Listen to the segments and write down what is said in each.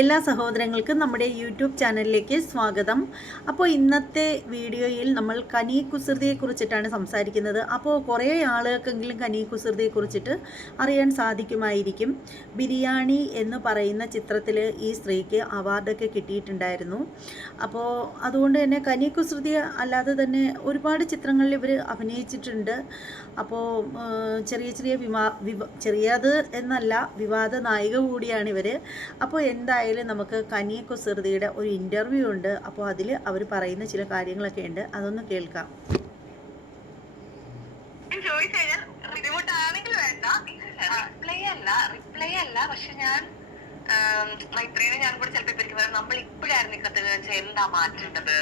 എല്ലാ സഹോദരങ്ങൾക്കും നമ്മുടെ യൂട്യൂബ് ചാനലിലേക്ക് സ്വാഗതം. അപ്പോൾ ഇന്നത്തെ വീഡിയോയിൽ നമ്മൾ കനി കുസൃതിയെക്കുറിച്ചിട്ടാണ് സംസാരിക്കുന്നത്. അപ്പോൾ കുറേ ആളുകൾക്കെങ്കിലും കനി കുസൃതിയെക്കുറിച്ചിട്ട് അറിയാൻ സാധിക്കുമായിരിക്കും. ബിരിയാണി എന്ന് പറയുന്ന ചിത്രത്തിൽ ഈ സ്ത്രീക്ക് അവാർഡൊക്കെ കിട്ടിയിട്ടുണ്ടായിരുന്നു. അപ്പോൾ അതുകൊണ്ട് തന്നെ കനി കുസൃതി അല്ലാതെ തന്നെ ഒരുപാട് ചിത്രങ്ങളിൽ ഇവർ അഭിനയിച്ചിട്ടുണ്ട്. അപ്പോൾ ചെറിയത് എന്നല്ല, വിവാദ നായിക കൂടിയാണ് ഇവർ. അപ്പോൾ എന്തായാലും നമുക്ക് കനി കുസൃതിയുടെ ഒരു ഇൻ്റർവ്യൂ ഉണ്ട്. അപ്പോൾ അതിൽ അവർ പറയുന്ന ചില കാര്യങ്ങളൊക്കെ ഉണ്ട്, അതൊന്ന് കേൾക്കാം. റിപ്ലൈ അല്ല, പക്ഷെ ഞാൻ മൈത്രിയെ ഞാൻ കൂടെ ചിലപ്പോ നമ്മൾ ഇപ്പോഴായിരുന്നു ഇക്കത്ത് എന്താ മാറ്റേണ്ടത്,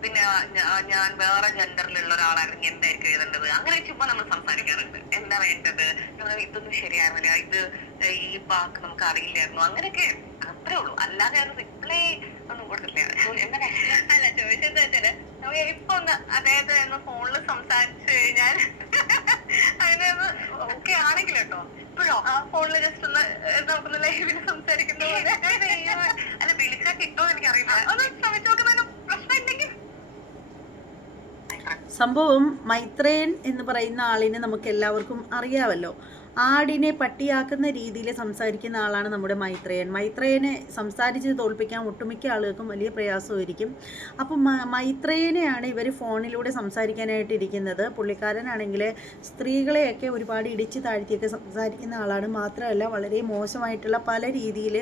പിന്നെ ഞാൻ വേറെ ജെൻഡറിലുള്ള ഒരാളാണെങ്കിൽ എന്തായിരിക്കും എഴുതേണ്ടത്, അങ്ങനെ ചുമ്മാ നമ്മൾ സംസാരിക്കാറുണ്ട്. എന്താ വേണ്ടത്, ഇതൊന്നും ശരിയായിരുന്നില്ല, ഇത് ഈ വാക്ക് നമുക്ക് അറിയില്ലായിരുന്നു, അങ്ങനെയൊക്കെ അത്രേ ഉള്ളൂ. അല്ലാതെ അത് റിപ്ലൈ ഒന്നും കൊടുത്തിട്ടില്ല. അല്ല, ചോദിച്ചെന്താ വെച്ചാല് ഇപ്പൊ ഒന്ന് അതായത് ഒന്ന് ഫോണിൽ സംസാരിച്ചു കഴിഞ്ഞാൽ അങ്ങനെ ഓക്കെ ആണെങ്കിൽ കേട്ടോ, ഇപ്പോഴോ ആ ഫോണില് ജസ്റ്റ് ഒന്ന് നമുക്കൊന്ന് ലൈവിൽ സംസാരിക്കുന്ന പോലെ അല്ല വിളിച്ചാൽ കിട്ടുമോ എനിക്കറിയില്ല. ഒന്ന് ശ്രമിച്ചു നോക്കുന്നതിന് പ്രശ്നമില്ലെങ്കിൽ. സംഭവം മൈത്രേയൻ എന്ന് പറയുന്ന ആളിനെ നമുക്ക് എല്ലാവർക്കും അറിയാമല്ലോ. ആടിനെ പട്ടിയാക്കുന്ന രീതിയിൽ സംസാരിക്കുന്ന ആളാണ് നമ്മുടെ മൈത്രേയനെ സംസാരിച്ച് തോൽപ്പിക്കാൻ ഒട്ടുമിക്ക ആളുകൾക്കും വലിയ പ്രയാസമായിരിക്കും. അപ്പം മൈത്രേയനെയാണ് ഇവർ ഫോണിലൂടെ സംസാരിക്കാനായിട്ടിരിക്കുന്നത്. പുള്ളിക്കാരനാണെങ്കിൽ സ്ത്രീകളെയൊക്കെ ഒരുപാട് ഇടിച്ച് താഴ്ത്തിയൊക്കെ സംസാരിക്കുന്ന ആളാണ്. മാത്രമല്ല വളരെ മോശമായിട്ടുള്ള പല രീതിയിൽ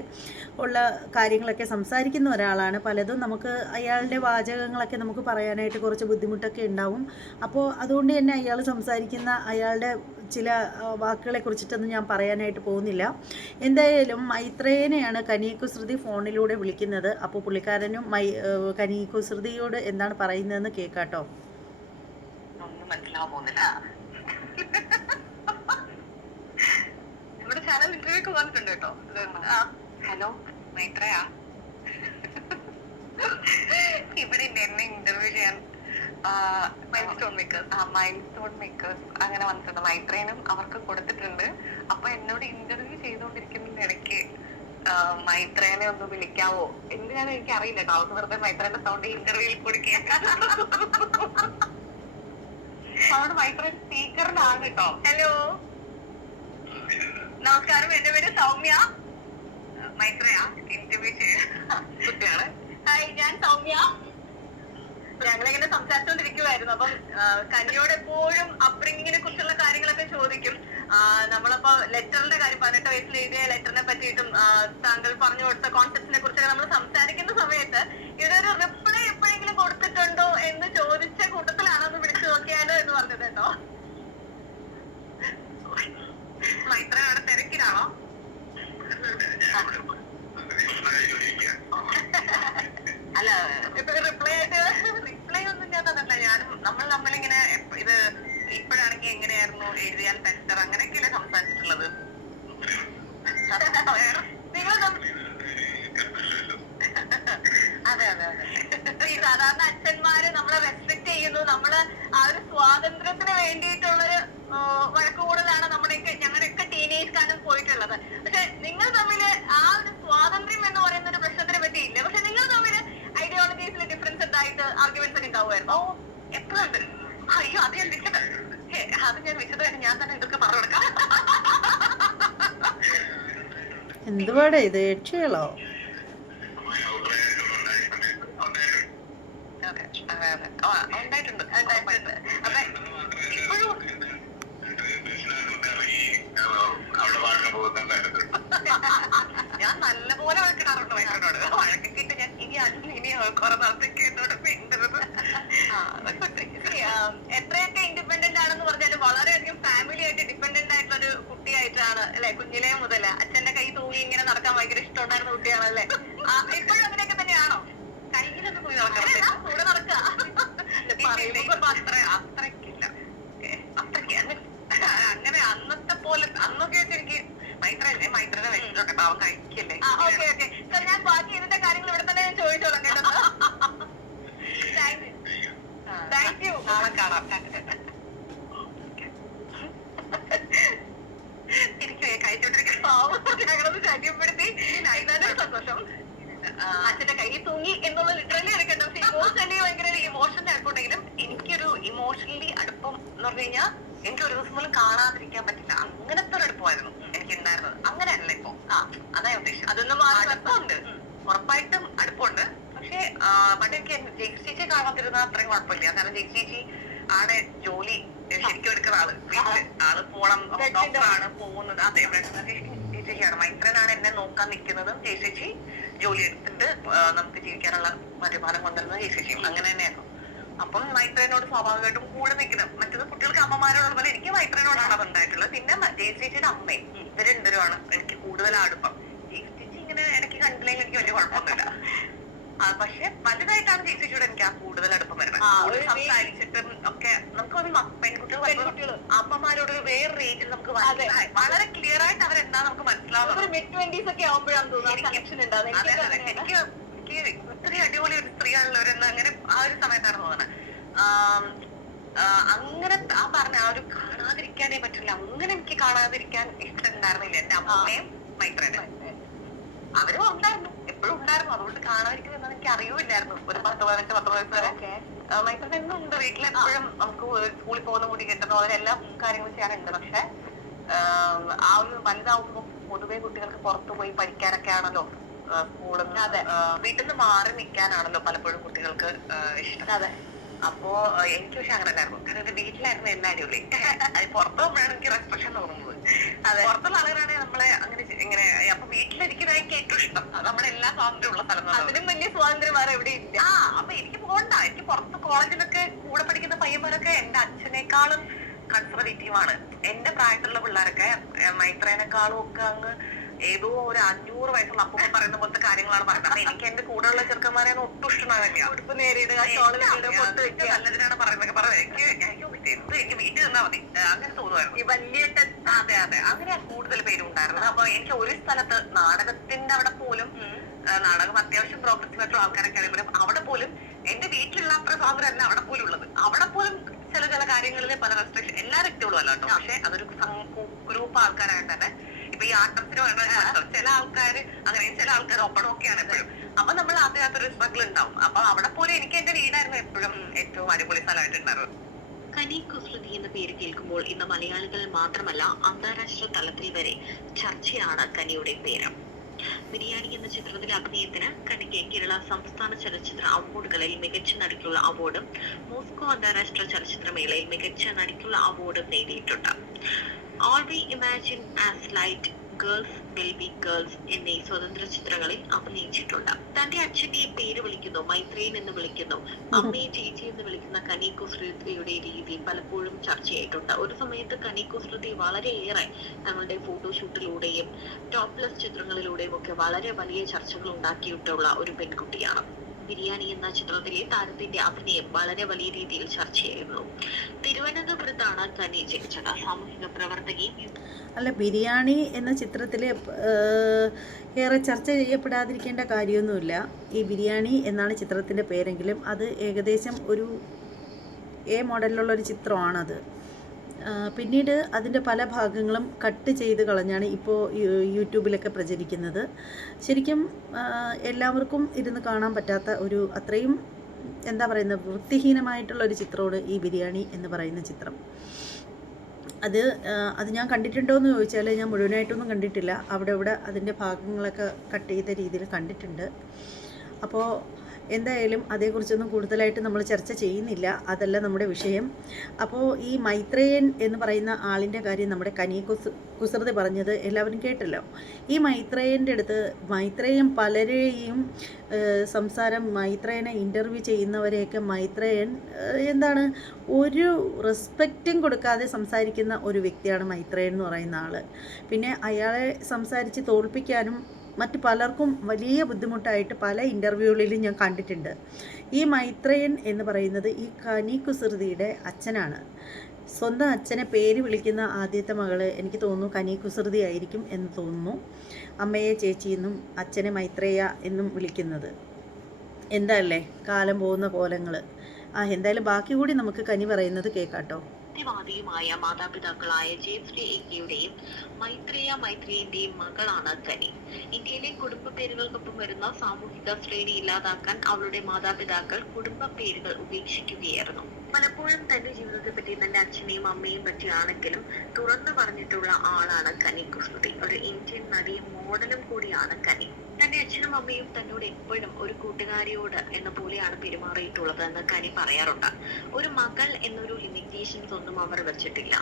ഉള്ള കാര്യങ്ങളൊക്കെ സംസാരിക്കുന്ന ഒരാളാണ്. പലതും നമുക്ക് അയാളുടെ വാചകങ്ങളൊക്കെ നമുക്ക് പറയാനായിട്ട് കുറച്ച് ബുദ്ധിമുട്ടൊക്കെ ഉണ്ടാവും. അപ്പോൾ അതുകൊണ്ട് തന്നെ അയാൾ സംസാരിക്കുന്ന അയാളുടെ ചില വാക്കുകളെ കുറിച്ചിട്ടൊന്നും ഞാൻ പറയാനായിട്ട് പോകുന്നില്ല. എന്തായാലും മൈത്രേയനെയാണ് കനി കുസൃതി ഫോണിലൂടെ വിളിക്കുന്നത്. അപ്പോൾ പുള്ളിക്കാരനും കനി കുസൃതിയോട് എന്താണ് പറയുന്നതെന്ന് കേൾക്കാട്ടോ. ഒന്നും മനസ്സിലാവാൻ പോകുന്നില്ല. ഇവിടെ ചാനൽ ഇന്റർവ്യൂ ഒക്കെ വന്നിട്ടുണ്ട് കേട്ടോ. ഹലോ മൈത്രയാ, ഇവിടെ എന്നെ ഇന്റർവ്യൂ ചെയ്യാൻ മൈൽ സ്റ്റോൺ മേക്കേഴ്സ് അങ്ങനെ വന്നിട്ടുണ്ട്. മൈത്രേനും അവർക്ക് കൊടുത്തിട്ടുണ്ട്. അപ്പൊ എന്നോട് ഇന്റർവ്യൂ ചെയ്തുകൊണ്ടിരിക്കുന്ന ഇടയ്ക്ക് മൈത്രേനെ ഒന്ന് വിളിക്കാവോ എന്തിനാണ് എനിക്ക് അറിയില്ല കേട്ടോ. അവർക്ക് വെറുതെ മൈത്രേന്റെ സൗണ്ട് ഇന്റർവ്യൂവിൽ കൊടുക്കുക. അവിടെ മൈത്രേൻ സ്പീക്കറിലാണ് കേട്ടോ. ഹലോ നമസ്കാരം, എന്റെ പേര് സൗമ്യ. മൈത്രയാ ഇന്റർവ്യൂ കുട്ടിയാണ്. ഹായ്, ഞാൻ സൗമ്യ. ഞങ്ങളിങ്ങനെ സംസാരിച്ചോണ്ടിരിക്കുവായിരുന്നു. അപ്പം കനിയോട് എപ്പോഴും അപ്ബ്രിങ്ങിങ്ങിനെ കുറിച്ചുള്ള കാര്യങ്ങളൊക്കെ ചോദിക്കും. നമ്മളപ്പോ ലെറ്ററിന്റെ കാര്യം 18 വയസ്സിൽ എഴുതിയ ലെറ്ററിനെ പറ്റിയിട്ടും താങ്കൾ പറഞ്ഞു കൊടുത്ത കോൺസെപ്റ്റിനെ കുറിച്ചൊക്കെ നമ്മൾ സംസാരിക്കുന്ന സമയത്ത് ഇതൊരു റിപ്ലൈ എപ്പോഴെങ്കിലും കൊടുത്തിട്ടുണ്ടോ എന്ന് ചോദിച്ച കൂട്ടത്തിലാണോ ഒന്ന് വിളിച്ചു നോക്കിയാലോ എന്ന് പറഞ്ഞത് കേട്ടോ. മൈത്ര അവിടെ തിരക്കിലാണോ? അല്ല, ഇപ്പൊ റിപ്ലൈ ഒന്നും ഞാൻ തന്നില്ല. നമ്മൾ നമ്മളിങ്ങനെ ഇത് ഇപ്പോഴാണെങ്കിൽ എങ്ങനെയായിരുന്നു എഴുതിയാൽ ബെറ്റർ അങ്ങനെയൊക്കെയല്ലേ സംസാരിച്ചിട്ടുള്ളത്. നിങ്ങൾ അതെ അതെ അതെ. ഈ സാധാരണ അച്ഛന്മാര് നമ്മളെ റെസ്ട്രിക്ട് ചെയ്യുന്നു, നമ്മള് ആ ഒരു സ്വാതന്ത്ര്യത്തിന് വേണ്ടിയിട്ടുള്ളൊരു വഴക്കുകൂടലാണ് ഞങ്ങളുടെയൊക്കെ ടീനേജ് കാലം പോയിട്ടുള്ളത്. പക്ഷെ നിങ്ങൾ തമ്മില് ആ ഒരു സ്വാതന്ത്ര്യം എന്ന് പറയുന്ന ഒരു പ്രശ്നത്തിനെ പറ്റിയില്ല. പക്ഷെ നിങ്ങൾ തമ്മില് ഐഡിയോളജീസിൽ ഡിഫറൻസ് ഉണ്ടായിട്ട് ആർഗ്യുമെന്റ്സ് ഒക്കെ ഉണ്ടാവുമായിരുന്നു. എപ്പോഴുണ്ട്. അയ്യോ, അത് ഞാൻ വിശദമായിട്ട് ഞാൻ തന്നെ ഇതൊക്കെ പറഞ്ഞു കൊടുക്കാം. എന്തുവാടേ ഇത്, യക്ഷകളോ? ഉണ്ടായിട്ടുണ്ട്. അപ്പൊ ഇപ്പോഴും ഞാൻ നല്ലപോലെ വഴക്കിടാറുണ്ട് വൈകിട്ടോട്. വഴക്കിട്ട് ഞാൻ ഇനി കുറെ നാളത്തേക്ക് എന്നോട് മിണ്ടരുത്. എത്രയൊക്കെ ഇൻഡിപെൻഡന്റ് ആണെന്ന് പറഞ്ഞാലും വളരെയധികം ഫാമിലി ആയിട്ട് ഡിപെൻഡന്റ് ആയിട്ടുള്ള ഒരു കുട്ടിയായിട്ടാണ് അല്ലെ, കുഞ്ഞിലേ മുതല് അച്ഛന്റെ കൈ തൂങ്ങി ഇങ്ങനെ നടക്കാൻ ഭയങ്കര ഇഷ്ടമുണ്ടായിരുന്ന കുട്ടിയാണല്ലേ. ഇപ്പോഴും അങ്ങനെയൊക്കെ തന്നെയാണോ? കയ്യിലൊന്ന് പോയി നടക്കാം, കൂടെ നടക്കുക. അത്രയ്ക്കില്ല, അത്രയ്ക്ക് അങ്ങനെ അന്നത്തെ പോലെ. അന്നൊക്കെ എനിക്ക് മൈത്രനെ വെച്ചിട്ടൊക്കെ പാവം കഴിക്കല്ലേ. ഞാൻ ബാക്കി ഇതിന്റെ കാര്യങ്ങൾ ഇവിടെ തന്നെ ഞാൻ ചോദിച്ചോളാം കേട്ടോ. Thank you. നാളെ കാണാം. എനിക്ക് കഴിച്ചോണ്ടിരിക്കുന്ന പാവം ഞങ്ങളൊന്ന് ശല്യപ്പെടുത്തി. സന്തോഷം. അച്ഛന്റെ കയ്യിൽ തൂങ്ങി എന്നുള്ള ലിറ്ററലി എടുക്കണ്ട. ഇമോഷണലി ഭയങ്കര ഇമോഷണൽ അടുപ്പുണ്ടെങ്കിലും എനിക്കൊരു ഇമോഷണലി അടുപ്പം എന്ന് പറഞ്ഞു കഴിഞ്ഞാൽ എനിക്ക് ഒരു ദിവസം പോലും കാണാതിരിക്കാൻ പറ്റില്ല. അങ്ങനത്തെ ഒരു അടുപ്പമായിരുന്നു എനിക്ക് ഉണ്ടായിരുന്നത്. അങ്ങനെയല്ല ഇപ്പൊ. അതാ ഉദ്ദേശം. അതൊന്നും അടുപ്പമുണ്ട്, ഉറപ്പായിട്ടും അടുപ്പമുണ്ട്. പക്ഷെ പണ്ട് എനിക്ക് ജെയ്സി ചേച്ചിയെ കാണാതിരുന്ന അത്രയും കുഴപ്പമില്ല. കാരണം ജെയ്സി ചേച്ചി ആടെ ജോലി ശരിക്കും എടുക്കുന്ന ആള്, വീട്ടില് ആള് പോണം, ഡോക്ടറാണ് പോകുന്നത്. അതെ, ചേച്ചിയാണ്. മൈത്രനാണ് എന്നെ നോക്കാൻ നിൽക്കുന്നതും ജെയ്സേച്ചി ജോലി എടുത്തിട്ട് നമുക്ക് ജീവിക്കാനുള്ള വരുമാനം കൊണ്ടുവരുന്നത് ജെയ്സേച്ചിയും. അങ്ങനെ തന്നെയായിരുന്നു. അപ്പം മൈത്രനോട് സ്വാഭാവികമായിട്ടും കൂടെ നിൽക്കുന്നത്. മറ്റത് കുട്ടികൾക്ക് അമ്മമാരോടുള്ള പോലെ എനിക്ക് മൈത്രനോടാണ് അത് ഉണ്ടായിട്ടുള്ളത്. പിന്നെ ജെയ്സേച്ചിയുടെ അമ്മയും ഇവര് രണ്ടുപേരുമാണ് എനിക്ക് കൂടുതൽ അടുപ്പം. ജെയ്സേച്ചി ഇങ്ങനെ ഇടയ്ക്ക് കണ്ടില്ലെങ്കിൽ എനിക്ക് വലിയ കുഴപ്പമൊന്നുമില്ല. പക്ഷെ വലുതായിട്ടാണ് ജെയ്സേച്ചിയോട് എനിക്ക് ആ കൂടുതൽ അടുപ്പം വരുന്നത്. സംസാരിച്ചിട്ടും ഒക്കെ നമുക്ക് പെൺകുട്ടികൾ അമ്മമാരോട് വേറെ റേഞ്ചിൽ നമുക്ക് വളരെ ക്ലിയർ ആയിട്ട് അവരെന്താ നമുക്ക് മനസ്സിലാവുന്നത്. എനിക്ക് ഇത്രയും അടിപൊളി ഒരു സ്ത്രീയാണുള്ളവരെന്ന് അങ്ങനെ ആ ഒരു സമയത്താണ് തോന്നുന്നത്. അങ്ങനെ ആ പറഞ്ഞ ആ ഒരു കാണാതിരിക്കാനേ പറ്റില്ല. അങ്ങനെ എനിക്ക് കാണാതിരിക്കാൻ ഇഷ്ടമുണ്ടായിരുന്നില്ല എന്റെ അമ്മയും മൈത്രേനെ. അവരും ഉണ്ടായിരുന്നു, എപ്പോഴും ഉണ്ടായിരുന്നു. അതുകൊണ്ട് കാണാതിരിക്കുന്നത് എനിക്ക് അറിയില്ലായിരുന്നു. ഒരു 10 വയസ്സ് വരെ മൈത്രൻ എന്നും ഉണ്ട് വീട്ടിലെപ്പോഴും. നമുക്ക് സ്കൂളിൽ പോകുന്ന കൂടി കിട്ടുന്ന പോലെ എല്ലാ കാര്യങ്ങളും ചെയ്യാനുണ്ട്. പക്ഷെ ആ ഒരു വലുതാവുമ്പോ പൊതുവെ കുട്ടികൾക്ക് പുറത്തു പോയി പഠിക്കാനൊക്കെ ആണല്ലോ സ്കൂളിൽ നിന്ന്, വീട്ടിൽ നിന്ന് മാറി നിൽക്കാനാണല്ലോ പലപ്പോഴും കുട്ടികൾക്ക് ഇഷ്ടം. അതെ. അപ്പോ എനിക്ക് പക്ഷെ അങ്ങനെ അല്ലായിരുന്നു. കാരണം എന്റെ വീട്ടിലായിരുന്നു എല്ലാ അടിപൊളി. അത് പുറത്തു പോകുമ്പോഴാണ് എനിക്ക് റെസ്ട്രിക്ഷൻ തോന്നുന്നത്. പുറത്തുള്ള ആളുകളാണ് നമ്മളെ അങ്ങനെ ഇങ്ങനെ. അപ്പൊ വീട്ടിലിരിക്കുന്ന എനിക്ക് ഏറ്റവും ഇഷ്ടം. നമ്മുടെ എല്ലാ സ്വാതന്ത്ര്യം ഉള്ള സ്ഥലം. അതിനും വലിയ സ്വാതന്ത്ര്യം വേറെ എവിടെ ഇല്ല. അപ്പൊ എനിക്ക് പോകണ്ട. എനിക്ക് പുറത്ത് കോളേജിലൊക്കെ കൂടെ പഠിക്കുന്ന പയ്യന്മാരൊക്കെ എന്റെ അച്ഛനേക്കാളും കൺസർവേറ്റീവ് ആണ്. എന്റെ പ്രായത്തിലുള്ള പിള്ളേരൊക്കെ മൈത്രേനേക്കാളും ഒക്കെ അങ്ങ് ഏതോ ഒരു 500 വയസ്സുള്ള അപ്പം പറയുന്ന പോലത്തെ കാര്യങ്ങളാണ് പറയുന്നത്. അപ്പൊ എനിക്ക് എന്റെ കൂടെയുള്ള ചെറുക്കന്മാരെ ഒട്ടും ഇഷ്ടമാവില്ല. നല്ലതിനാണ് പറയുന്നതൊക്കെ പറയുന്നത്. എനിക്ക് വീട്ടിൽ നിന്നാ മതി അങ്ങനെ തോന്നുമായിരുന്നു. വലിയ അതെ അതെ അങ്ങനെ കൂടുതൽ പേരും ഉണ്ടായിരുന്നത്. അപ്പൊ എനിക്ക് ഒരു സ്ഥലത്ത് നാടകത്തിന്റെ അവിടെ പോലും, നാടകം അത്യാവശ്യം പ്രോഗ്രസീവ് ആയിട്ടുള്ള ആൾക്കാരൊക്കെ ആണെങ്കിലും അവിടെ പോലും എന്റെ വീട്ടിലുള്ള അത്ര സ്വാതന്ത്ര്യം അല്ല അവിടെ പോലും ഉള്ളത്. അവിടെ പോലും ചില കാര്യങ്ങളിൽ പല റെസ്ട്രിക്ഷൻ എല്ലാ വ്യക്തികളും അല്ല കേട്ടോ. പക്ഷെ അതൊരു ഗ്രൂപ്പ് ആൾക്കാരായിട്ട് തന്നെ. ഇപ്പൊ ഈ ആർട്ടിസ്റ്റിന് ചില ആൾക്കാർ അങ്ങനെയും ചില ആൾക്കാർ ഓപ്പൺ ഒക്കെയാണ് എപ്പോഴും. അപ്പൊ നമ്മൾ അതിനകത്തൊരു സ്ട്രഗിൾ ഉണ്ടാവും. അപ്പൊ അവിടെ പോലും എനിക്ക് എന്റെ വീടായിരുന്നു എപ്പോഴും ഏറ്റവും അടിപൊളി സ്ഥലമായിട്ടുണ്ടായിരുന്നു. കനി കുസൃതി എന്ന പേര് കേൾക്കുമ്പോൾ ഇന്ന് മലയാളികളിൽ മാത്രമല്ല അന്താരാഷ്ട്ര തലത്തിൽ വരെ ചർച്ചയാണ് കനിയുടെ പേര്. ബിരിയാണി എന്ന ചിത്രത്തിലെ അഭിനയത്തിന് കനിക്ക് കേരള സംസ്ഥാന ചലച്ചിത്ര അവാർഡുകളിൽ മികച്ച നടിക്കുള്ള അവാർഡും മോസ്കോ അന്താരാഷ്ട്ര ചലച്ചിത്രമേളയിൽ മികച്ച നടിക്കുള്ള അവാർഡും നേടിയിട്ടുണ്ട്. All We Imagine As Light, Girls Will Be Girls എന്നീ സ്വതന്ത്ര ചിത്രങ്ങളിൽ അഭിനയിച്ചിട്ടുണ്ട്. തന്റെ അച്ഛന്റെ പേര് വിളിക്കുന്നു, മൈത്രേൻ എന്ന് വിളിക്കുന്നു, അമ്മയെ ചേച്ചി എന്ന് വിളിക്കുന്ന കനി കുസൃതിയുടെ രീതി പലപ്പോഴും ചർച്ചയായിട്ടുണ്ട്. ഒരു സമയത്ത് കനി കുസൃതി വളരെയേറെ തങ്ങളുടെ ഫോട്ടോഷൂട്ടിലൂടെയും ടോപ്ലെസ് ചിത്രങ്ങളിലൂടെയും ഒക്കെ വളരെ വലിയ ചർച്ചകൾ ഉണ്ടാക്കിയിട്ടുള്ള ഒരു പെൺകുട്ടിയാണ്. ബിരിയാണി എന്ന ചിത്രത്തിലെ താരത്തിന്റെ അഭിനയം വളരെ വലിയ രീതിയിൽ ചർച്ചയായിരുന്നു. തിരുവനന്തപുരത്താണ് കനി ജനിച്ചത്. സാമൂഹിക പ്രവർത്തകയും. അല്ല, ബിരിയാണി എന്ന ചിത്രത്തിൽ ഏറെ ചർച്ച ചെയ്യപ്പെടാതിരിക്കേണ്ട കാര്യമൊന്നുമില്ല. ഈ ബിരിയാണി എന്നാണ് ചിത്രത്തിൻ്റെ പേരെങ്കിലും അത് ഏകദേശം ഒരു മോഡലിലുള്ളൊരു ചിത്രമാണത്. പിന്നീട് അതിൻ്റെ പല ഭാഗങ്ങളും കട്ട് ചെയ്ത് കളഞ്ഞാണ് ഇപ്പോൾ യൂട്യൂബിലൊക്കെ പ്രചരിക്കുന്നത്. ശരിക്കും എല്ലാവർക്കും ഇരുന്ന് കാണാൻ പറ്റാത്ത ഒരു അത്രയും എന്താ പറയുന്നത് വൃത്തിഹീനമായിട്ടുള്ള ഒരു ചിത്രമാണ് ഈ ബിരിയാണി എന്ന് പറയുന്ന ചിത്രം. അത് ഞാൻ കണ്ടിട്ടുണ്ടോ എന്ന് ചോദിച്ചാൽ ഞാൻ മുഴുവനായിട്ടൊന്നും കണ്ടിട്ടില്ല. അവിടെ അതിൻ്റെ ഭാഗങ്ങളൊക്കെ കട്ട് ചെയ്ത രീതിയിൽ കണ്ടിട്ടുണ്ട്. അപ്പോൾ എന്തായാലും അതേക്കുറിച്ചൊന്നും കൂടുതലായിട്ട് നമ്മൾ ചർച്ച ചെയ്യുന്നില്ല. അതല്ല നമ്മുടെ വിഷയം. അപ്പോൾ ഈ മൈത്രേയൻ എന്ന് പറയുന്ന ആളിൻ്റെ കാര്യം നമ്മുടെ കനി കുസൃതി പറഞ്ഞത് എല്ലാവരും കേട്ടല്ലോ. ഈ മൈത്രേയൻ്റെ അടുത്ത് മൈത്രേയൻ പലരെയും സംസാരം മൈത്രേയനെ ഇൻ്റർവ്യൂ ചെയ്യുന്നവരെയൊക്കെ മൈത്രേയൻ എന്താണ് ഒരു റെസ്പെക്റ്റും കൊടുക്കാതെ സംസാരിക്കുന്ന ഒരു വ്യക്തിയാണ് മൈത്രേയൻ എന്ന് പറയുന്ന ആൾ. പിന്നെ അയാളെ സംസാരിച്ച് തോൽപ്പിക്കാനും മറ്റ് പലർക്കും വലിയ ബുദ്ധിമുട്ടായിട്ട് പല ഇൻ്റർവ്യൂകളിലും ഞാൻ കണ്ടിട്ടുണ്ട്. ഈ മൈത്രേയൻ എന്ന് പറയുന്നത് ഈ കനി കുസൃതിയുടെ അച്ഛനാണ്. സ്വന്തം അച്ഛനെ പേര് വിളിക്കുന്ന ആദ്യത്തെ മകള് എനിക്ക് തോന്നുന്നു കനി കുസൃതി ആയിരിക്കും എന്ന് തോന്നുന്നു. അമ്മയെ ചേച്ചി എന്നും അച്ഛനെ മൈത്രേയ എന്നും വിളിക്കുന്നത്. എന്താ അല്ലേ കാലം പോകുന്ന കോലങ്ങൾ. എന്തായാലും ബാക്കി കൂടി നമുക്ക് കനി പറയുന്നത് കേൾക്കാട്ടോ. സത്യവാദിയുമായ മാതാപിതാക്കളായ ജയശ്രീ എക്കെയുടെയും മൈത്രേയന്റെയും മകളാണ് കനി. ഇന്ത്യയിലെ കുടുംബ പേരുകൾക്കൊപ്പം വരുന്ന സാമൂഹിക ശ്രേണി ഇല്ലാതാക്കാൻ അവളുടെ മാതാപിതാക്കൾ കുടുംബ പേരുകൾ ഉപേക്ഷിക്കുകയായിരുന്നു. പലപ്പോഴും തന്റെ ജീവിതത്തെ പറ്റി തന്റെ അച്ഛനെയും അമ്മയും പറ്റിയാണെങ്കിലും തുറന്നു പറഞ്ഞിട്ടുള്ള ആളാണ് കനി കുസൃതി. ഒരു ഇന്ത്യൻ നടിയും മോഡലും കൂടിയാണ് കനി. തന്റെ അച്ഛനും അമ്മയും തന്നോട് എപ്പോഴും ഒരു കൂട്ടുകാരിയോട് എന്ന പോലെയാണ് പെരുമാറിയിട്ടുള്ളത് എന്ന് കനി പറയാറുണ്ട്. ഒരു മകൾ എന്നൊരു ലിമിറ്റേഷൻസ് ഒന്നും അവർ വെച്ചിട്ടില്ല.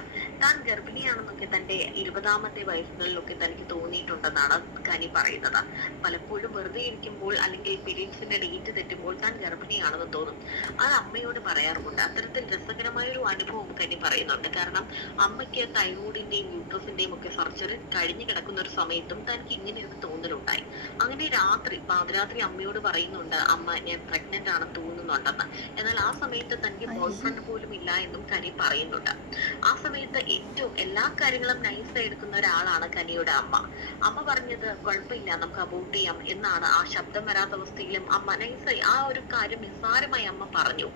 താൻ ഗർഭിണിയാണെന്നൊക്കെ തന്റെ 20ാമത്തെ വയസ്സുകളിലൊക്കെ തനിക്ക് തോന്നിയിട്ടുണ്ടെന്നാണ് കനി പറയുന്നത്. പലപ്പോഴും വെറുതെ ഇരിക്കുമ്പോൾ അല്ലെങ്കിൽ പീരീഡ്സിന്റെ ഡേറ്റ് തെറ്റുമ്പോൾ താൻ ഗർഭിണിയാണെന്ന് തോന്നും. അത് അമ്മയോട് പറയാറുമുണ്ട്. അത്തരത്തിൽ രസകരമായ ഒരു അനുഭവം കനി പറയുന്നുണ്ട്. കാരണം അമ്മയ്ക്ക് തൈറോയിഡിന്റെയും യൂട്രസിന്റെയും ഒക്കെ സർജറി കഴിഞ്ഞു കിടക്കുന്ന ഒരു സമയത്തും തനിക്ക് ഇങ്ങനെ ഒരു തോന്നലുണ്ടായി. അങ്ങനെ പാതിരാത്രി അമ്മയോട് പറയുന്നുണ്ട്, അമ്മ ഞാൻ പ്രഗ്നന്റ് ആണ് തോന്നുന്നുണ്ടെന്ന്. എന്നാൽ ആ സമയത്ത് തനിക്ക് ബോയ് ഫ്രണ്ട് പോലും ഇല്ല എന്നും കനി പറയുന്നുണ്ട്. ആ സമയത്ത് ഏറ്റവും എല്ലാ കാര്യങ്ങളും നൈസായി എടുക്കുന്ന ഒരാളാണ് കനിയുടെ അമ്മ. അമ്മ പറഞ്ഞത് കുഴപ്പമില്ല, നമുക്ക് അബോർട്ട് ചെയ്യാം എന്നാണ്. ആ ശബ്ദം വരാത്ത അവസ്ഥയിലും അമ്മ നൈസായി ആ ഒരു കാര്യം നിസ്സാരമായി അമ്മ പറഞ്ഞു.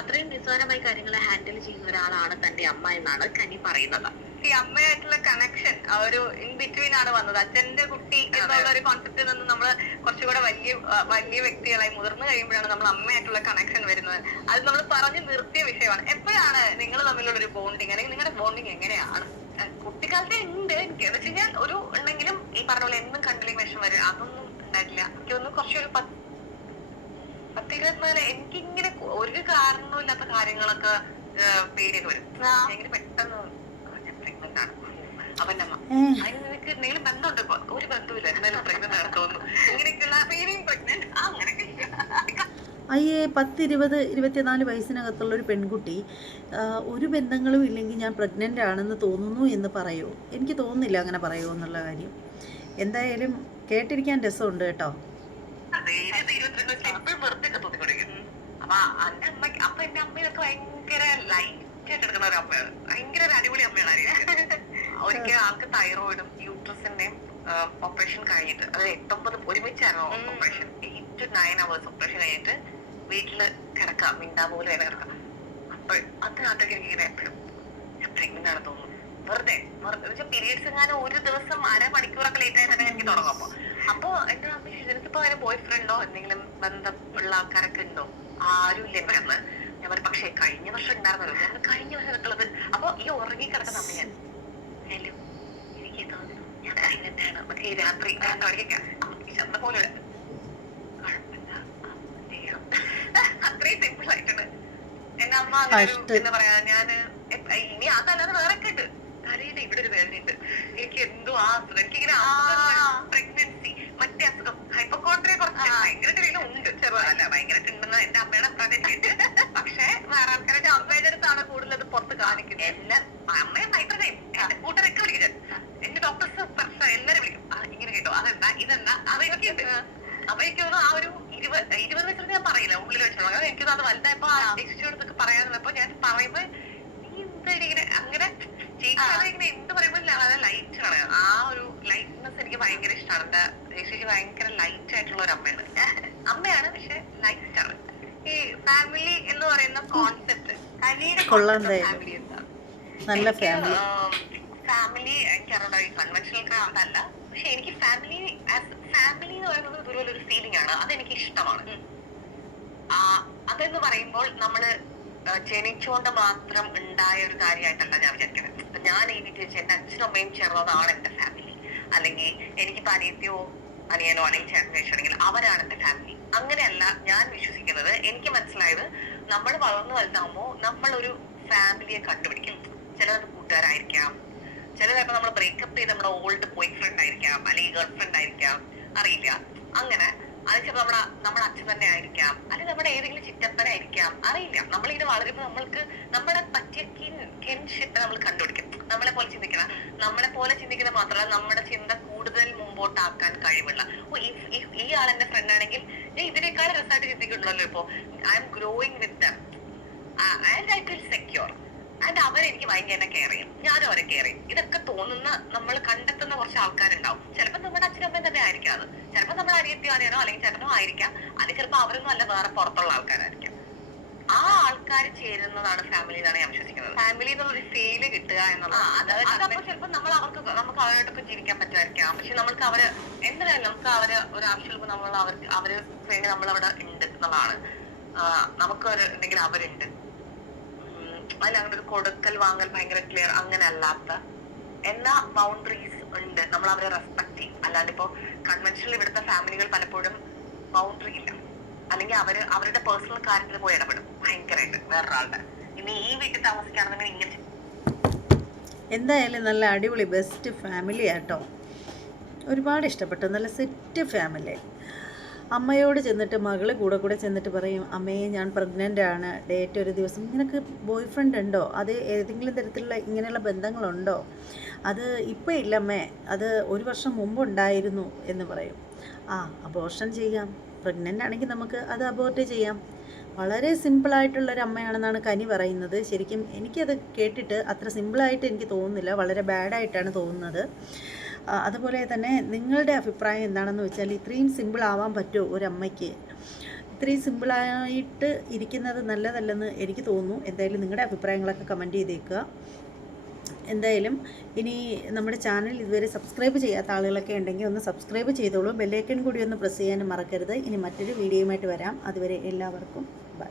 അത്രയും നിസ്സാരമായി കാര്യങ്ങളെ ഹാൻഡിൽ ചെയ്യുന്ന ഒരാളാണ് തന്റെ അമ്മ എന്നാണ് കനി പറയുന്നത്. ഈ അമ്മയായിട്ടുള്ള കണക്ഷൻ ആ ഒരു ഇൻ ബിറ്റ്വീൻ ആണ് വന്നത്. അച്ഛന്റെ കുട്ടി എന്നുള്ള ഒരു കോൺസെപ്റ്റിൽ നിന്ന് നമ്മൾ കുറച്ചുകൂടെ വലിയ വ്യക്തികളായി മുതിർന്നു കഴിയുമ്പോഴാണ് നമ്മൾ അമ്മയായിട്ടുള്ള കണക്ഷൻ വരുന്നത്. അത് നമ്മൾ പറഞ്ഞു നിർത്തിയ വിഷയമാണ്. എപ്പോഴാണ് നിങ്ങൾ തമ്മിലുള്ള ഒരു ബോണ്ടിങ്, അല്ലെങ്കിൽ നിങ്ങളുടെ ബോണ്ടിങ് എങ്ങനെയാണ്? കുട്ടിക്കാലത്തെ ഉണ്ട് എനിക്ക് എന്ന് വെച്ച് കഴിഞ്ഞാൽ ഒരു ഉണ്ടെങ്കിലും ഈ പറഞ്ഞ പോലെ എന്നും കണ്ടില്ലെങ്കിൽ വിഷം വരും, അതൊന്നും ഉണ്ടായിട്ടില്ല. എനിക്കൊന്ന് കുറച്ചൊരു 10-24 എനിക്കിങ്ങനെ ഒരു കാരണമില്ലാത്ത കാര്യങ്ങളൊക്കെ പേടിയൊക്കെ വരും. ഭയങ്കര പെട്ടെന്ന് പ്രഗ്നന്റ് ആണ് അവന്റെ അമ്മ, അതിന് നിനക്ക് എന്തെങ്കിലും ബന്ധമുണ്ട്? ഒരു ബന്ധമില്ല, എന്തായാലും പ്രഗ്നന്റ് ആണ് തോന്നുന്നു. ഇങ്ങനെയൊക്കെയുള്ള പേടിയും പ്രഗ്നന്റ് അങ്ങനെയൊക്കെ. അയ്യേ 10, 20, 24 വയസ്സിനകത്തുള്ള ഒരു പെൺകുട്ടി ഒരു ബന്ധങ്ങളും ഇല്ലെങ്കിൽ ഞാൻ പ്രഗ്നൻ്റ് ആണെന്ന് തോന്നുന്നു എന്ന് പറയൂ? എനിക്ക് തോന്നുന്നില്ല അങ്ങനെ പറയുമോ എന്നുള്ള കാര്യം. എന്തായാലും കേട്ടിരിക്കാൻ രസമുണ്ട് കേട്ടോ. എപ്പോഴും വെറുതെ ഒക്കെ തോന്നിക്കൊണ്ടിരിക്കും. അപ്പൊ എന്റെ അമ്മയൊക്കെ ഭയങ്കര ലൈറ്റ് ആയിട്ട് എടുക്കുന്ന ഒരു അമ്മയാണ്. ഭയങ്കര ഒരു അടിപൊളി അമ്മയാണ്. ഒരിക്കൽ ആൾക്ക് തൈറോയിഡും യൂട്രസിന്റെയും ഓപ്പറേഷൻ കഴിഞ്ഞിട്ട്, അത് 8-9 ഒരുമിച്ചായിരുന്നു ഓപ്പറേഷൻ. 8 to 9 hours ഓപ്പറേഷൻ കഴിഞ്ഞിട്ട് വീട്ടില് കിടക്കാം, മിണ്ടാ പോലും അതിനെ കിടക്കാം. അപ്പോൾ അതിനകത്തേക്ക് എനിക്കിങ്ങനെ എപ്പോഴും പ്രഗ്നന്റ് ആണ് തോന്നുന്നു. വെറുതെ പീരീഡ്സ് എങ്ങാനും ഒരു ദിവസം അരമണിക്കൂറൊക്കെ ലേറ്റ് ആയി തന്നെ എനിക്ക് തുടങ്ങും. അപ്പൊ എന്റെ അമ്മ ഇതിനകത്തിപ്പോ അതിന് ബോയ് ഫ്രണ്ടോ എന്തെങ്കിലും ബന്ധമുള്ള ആൾക്കാരൊക്കെ ഉണ്ടോ? ആരും ഇല്ല എന്ന് ഞാൻ പറയും. പക്ഷെ കഴിഞ്ഞ വർഷം ഉണ്ടായിരുന്നല്ലോ, ഞാൻ കഴിഞ്ഞ വർഷം നിൽക്കുന്നത്. അപ്പൊ ഈ ഉറങ്ങി കിടക്കുന്ന അമ്മ ഞാൻ ഹലോ എനിക്ക് തോന്നുന്നു ഞാൻ പ്രഗ്നന്റ് ആണ്, നമുക്ക് ഈ രാത്രി ശബ്ദം പോലെ കുഴപ്പമില്ല, അത്രയും സിമ്പിൾ ആയിട്ടുണ്ട് എന്റെ അമ്മ. അങ്ങനെ എന്താ പറയാ, ഞാന് ഇനി അതല്ലാതെ വേറെ ഒക്കെ ഉണ്ട്. തലയിൽ ഇവിടെ ഒരു വേദനയുണ്ട്, എനിക്ക് എന്തോ എനിക്കിങ്ങനെ പ്രഗ്നൻസി, മറ്റേ അസുഖം ഹൈപ്പോകോൺട്രിയ കുറച്ച് ഭയങ്കരമായിട്ട് ഉണ്ട്. ചെറുതല്ല, ഭയങ്കരമായിട്ട് ഉണ്ടെന്ന് എന്റെ അമ്മയുടെ അഭിപ്രായത്തിലുണ്ട്. പക്ഷെ വേറെ ആൾക്കാരുടെ അമ്മയുടെ അടുത്താണ് കൂടുതൽ പുറത്ത് കാണിക്കുന്നത്. എല്ലാം അമ്മയെ മൈത്രയും എന്റെ കൂട്ടരൊക്കെ വിളിക്കുന്നത്, എന്റെ ഡോക്ടേഴ്സ് എല്ലാരും വിളിക്കും. ഇങ്ങനെ കേട്ടോ, അതെന്താ ഇതെന്താ അതൊക്കെ ഉണ്ട്. അപ്പൊ എനിക്ക് തോന്നുന്നു ആ ഒരു 20 വയസ്സിൽ ഞാൻ പറയില്ല, ഉള്ളിൽ വെച്ചോ. എനിക്ക് അത് വലുതായപ്പോ ഡിസിഷനൊക്കെ പറയാറുള്ളപ്പോ ഞാൻ പറയുമ്പോ നീ എന്താ ഇങ്ങനെ അങ്ങനെ ഇങ്ങനെ എന്ത് പറയുമ്പോൾ ലൈറ്റ് ആണ്. ആ ഒരു ലൈറ്റ്നെസ് എനിക്ക് ഭയങ്കര ഇഷ്ടമാണ്. എന്താ ചേച്ചി ഭയങ്കര ലൈറ്റ് ആയിട്ടുള്ള ഒരു അമ്മയാണ്, പക്ഷെ ലൈറ്റ് ആണ്. ഈ ഫാമിലി എന്ന് പറയുന്ന കോൺസെപ്റ്റ്, കനിയുടെ ഫാമിലി എന്താണ്? നല്ല ഫാമിലി എനിക്കറിയാം. ഈ കൺവെൻഷണൽ അതല്ല, പക്ഷെ എനിക്ക് ഫാമിലി എന്ന് പറയുന്നത് ഇതുപോലെ ഒരു ഫീലിംഗ് ആണ്. അതെനിക്ക് ഇഷ്ടമാണ്. അതെന്ന് പറയുമ്പോൾ നമ്മള് ജനിച്ചുകൊണ്ട് മാത്രം ഉണ്ടായ ഒരു കാര്യമായിട്ടല്ല ഞാൻ വിചാരിക്കുന്നത്. ഞാൻ ഈ വീട്ടിൽ വെച്ച് എന്റെ അച്ഛനും അമ്മയും ചേർന്നതാണ് എന്റെ ഫാമിലി. അല്ലെങ്കിൽ എനിക്കിപ്പോ അനിയത്തിയോ അനിയനോ അല്ലെങ്കിൽ ചേട്ടൻ വെച്ചാണെങ്കിൽ അവരാണ് എന്റെ ഫാമിലി. അങ്ങനെയല്ല ഞാൻ വിശ്വസിക്കുന്നത്. എനിക്ക് മനസ്സിലായത്, നമ്മൾ വളർന്നു വലുതാകുമ്പോ നമ്മളൊരു ഫാമിലിയെ കണ്ടുപിടിക്കും. ചിലത് കൂട്ടുകാരായിരിക്കാം, ചിലതൊക്കെ നമ്മൾ ബ്രേക്കപ്പ് ചെയ്ത് നമ്മുടെ ഓൾഡ് ബോയ് ഫ്രണ്ട് ആയിരിക്കാം, അല്ലെങ്കിൽ ഗേൾ ഫ്രണ്ട് ആയിരിക്കാം, അറിയില്ല. അങ്ങനെ അത് ചിലപ്പോൾ നമ്മുടെ അച്ഛൻ തന്നെ ആയിരിക്കാം, അല്ലെങ്കിൽ നമ്മുടെ ഏതെങ്കിലും ചിറ്റപ്പനായിരിക്കാം, അറിയില്ല. നമ്മളിങ്ങനെ വളരുമ്പോൾ നമ്മൾക്ക് നമ്മുടെ പറ്റിയ കിൻഷിപ്പ് നമ്മൾ കണ്ടുപിടിക്കും. നമ്മളെ പോലെ ചിന്തിക്കുന്ന മാത്രമല്ല, നമ്മുടെ ചിന്ത കൂടുതൽ മുമ്പോട്ടാക്കാൻ കഴിവുള്ള ഈ ആളെന്റെ ഫ്രണ്ട് ആണെങ്കിൽ ഞാൻ ഇതിനേക്കാൾ രസമായിട്ട് ചിന്തിക്കുന്നുണ്ടല്ലോ. ഇപ്പോ I M growing with them and I feel secure and അവരെനിക്ക് ഭയങ്കര കെയർ ചെയ്യും, ഞാനും അവരെ കെയർ ചെയ്യും. ഇതൊക്കെ തോന്നുന്ന നമ്മൾ കണ്ടെത്തുന്ന കുറച്ച് ആൾക്കാരുണ്ടാവും. ചിലപ്പോൾ നമ്മുടെ അച്ഛനമ്മയും തന്നെ ആയിരിക്കാം, അത് ചിലപ്പോൾ നമ്മുടെ അനിയത്തിയോ അറിയാനോ അല്ലെങ്കിൽ ചേട്ടനോ ആയിരിക്കാം, അല്ലെങ്കിൽ ചിലപ്പോൾ അവരൊന്നും അല്ല, വേറെ പുറത്തുള്ള ആൾക്കാരായിരിക്കാം. ആ ആൾക്കാർ ചേരുന്നതാണ് ഫാമിലി എന്നാണ് ഞാൻ വിശ്വസിക്കുന്നത്. ഫാമിലി എന്നുള്ളൊരു ഫീല് കിട്ടുക എന്നുള്ളത് ചിലപ്പോൾ നമുക്ക് അവരോടൊപ്പം ജീവിക്കാൻ പറ്റുമായിരിക്കാം. പക്ഷെ നമുക്ക് അവര് എന്തായാലും നമുക്ക് അവര് ഒരു ആവശ്യം നമ്മൾ അവര് വേണ്ടി നമ്മളവിടെ ഉണ്ട് എന്നുള്ളതാണ്. നമുക്ക് എന്തെങ്കിലും അവരുണ്ട്. അതിൽ അങ്ങനെ ഒരു കൊടുക്കൽ വാങ്ങൽ ഭയങ്കര ക്ലിയർ അങ്ങനെ അല്ലാത്ത എല്ലാ ബൗണ്ടറീസ് ഉണ്ട്. നമ്മൾ അവരെ റെസ്പെക്ട് ചെയ്യും. അല്ലാണ്ട് ഇപ്പോ കൺവെൻഷനിൽ ഇവിടുത്തെ ഫാമിലികൾ പലപ്പോഴും ബൗണ്ടറി ഇല്ല, അല്ലെങ്കിൽ അവരുടെ പേഴ്സണൽ കാര്യത്തിൽ പോയി ഇടപെടും ഭയങ്കരമായിട്ട് വേറൊരാളുടെ. ഇനി ഈ വീട്ടിൽ താമസിക്കുകയാണെന്നുണ്ടെങ്കിൽ ഇങ്ങനെ. എന്തായാലും നല്ല അടിപൊളി ബെസ്റ്റ് ഫാമിലി ആട്ടോ, ഒരുപാട് ഇഷ്ടപ്പെട്ടു. നല്ല സെറ്റ് ഫാമിലി. അമ്മയോട് ചെന്നിട്ട് മകള് കൂടെ ചെന്നിട്ട് പറയും, അമ്മയെ ഞാൻ പ്രഗ്നൻ്റ് ആണ്, ഡേറ്റ് ഒരു ദിവസം. നിനക്ക് ബോയ് ഫ്രണ്ട് ഉണ്ടോ? അത് ഏതെങ്കിലും തരത്തിലുള്ള ഇങ്ങനെയുള്ള ബന്ധങ്ങളുണ്ടോ? അത് ഇപ്പം ഇല്ലമ്മേ, അത് 1 വർഷം മുമ്പുണ്ടായിരുന്നു എന്ന് പറയും. അബോർഷൻ ചെയ്യാം, പ്രഗ്നൻ്റ് ആണെങ്കിൽ നമുക്ക് അത് അബോർട്ട് ചെയ്യാം. വളരെ സിമ്പിളായിട്ടുള്ളൊരു അമ്മയാണെന്നാണ് കനി പറയുന്നത്. ശരിക്കും എനിക്കത് കേട്ടിട്ട് അത്ര സിമ്പിളായിട്ട് എനിക്ക് തോന്നുന്നില്ല, വളരെ ബാഡായിട്ടാണ് തോന്നുന്നത്. അതുപോലെ തന്നെ നിങ്ങളുടെ അഭിപ്രായം എന്താണെന്ന് വെച്ചാൽ, ഇത്രയും സിമ്പിൾ ആവാൻ പറ്റുമോ ഒരമ്മയ്ക്ക്? ഇത്രയും സിമ്പിളായിട്ട് ഇരിക്കുന്നത് നല്ലതല്ലെന്ന് എനിക്ക് തോന്നുന്നു. എന്തായാലും നിങ്ങളുടെ അഭിപ്രായങ്ങളൊക്കെ കമൻറ്റ് ചെയ്തേക്കുക. എന്തായാലും ഇനി നമ്മുടെ ചാനൽ ഇതുവരെ സബ്സ്ക്രൈബ് ചെയ്യാത്ത ആളുകളൊക്കെ ഉണ്ടെങ്കിൽ ഒന്ന് സബ്സ്ക്രൈബ് ചെയ്തോളൂ. ബെല്ലൈക്കൺ കൂടി ഒന്ന് പ്രസ് ചെയ്യാനും മറക്കരുത്. ഇനി മറ്റൊരു വീഡിയോയുമായിട്ട് വരാം. അതുവരെ എല്ലാവർക്കും ബൈ.